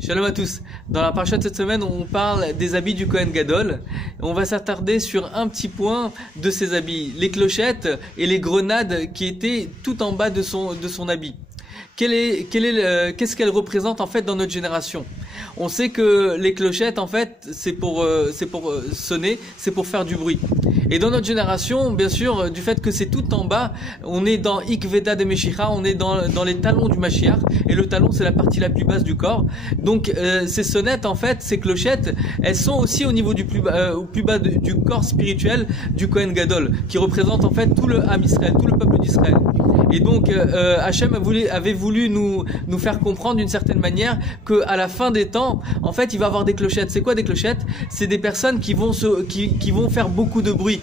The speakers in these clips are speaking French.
Shalom à tous. Dans la parasha de cette semaine, on parle des habits du Kohen Gadol. On va s'attarder sur un petit point de ces habits, les clochettes et les grenades qui étaient tout en bas de son habit. Qu'est-ce qu'elles représentent en fait dans notre génération? On sait que les clochettes en fait c'est pour sonner, c'est pour faire du bruit. Et dans notre génération, bien sûr, du fait que c'est tout en bas, on est dans Ikveda de Meshicha, on est dans les talons du Mashiach, et le talon c'est la partie la plus basse du corps. Donc ces sonnettes en fait, ces clochettes, elles sont aussi au niveau du plus bas du corps spirituel du Kohen Gadol, qui représente en fait tout le Ham Israël, tout le peuple d'Israël. Et donc Hachem avait voulu nous faire comprendre d'une certaine manière que à la fin des temps, en fait, il va y avoir des clochettes. C'est quoi des clochettes? C'est des personnes qui vont faire beaucoup de bruit.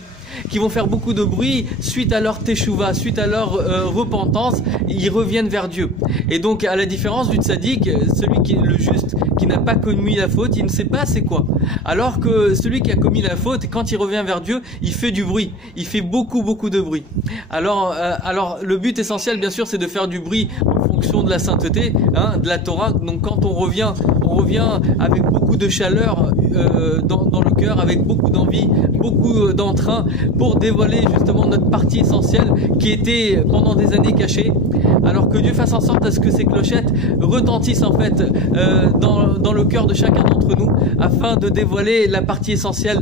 Qui vont faire beaucoup de bruit suite à leur teshuva, suite à leur repentance, ils reviennent vers Dieu. Et donc, à la différence du tzaddik, celui qui est le juste, qui n'a pas commis la faute, il ne sait pas c'est quoi. Alors que celui qui a commis la faute, quand il revient vers Dieu, il fait du bruit. Il fait beaucoup de bruit. Alors le but essentiel, bien sûr, c'est de faire du bruit en fonction de la sainteté, de la Torah. Donc, quand on revient avec beaucoup de chaleur dans le cœur, avec beaucoup d'envie, beaucoup d'entrain, pour dévoiler justement notre partie essentielle qui était pendant des années cachée. Alors que Dieu fasse en sorte à ce que ces clochettes retentissent en fait dans le cœur de chacun d'entre nous, afin de dévoiler la partie essentielle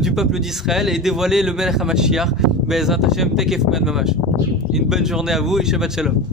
du peuple d'Israël et dévoiler le Melech HaMashiach. Be'ezrat Hashem, Tekef Man Mamash. Une bonne journée à vous et Shabbat Shalom.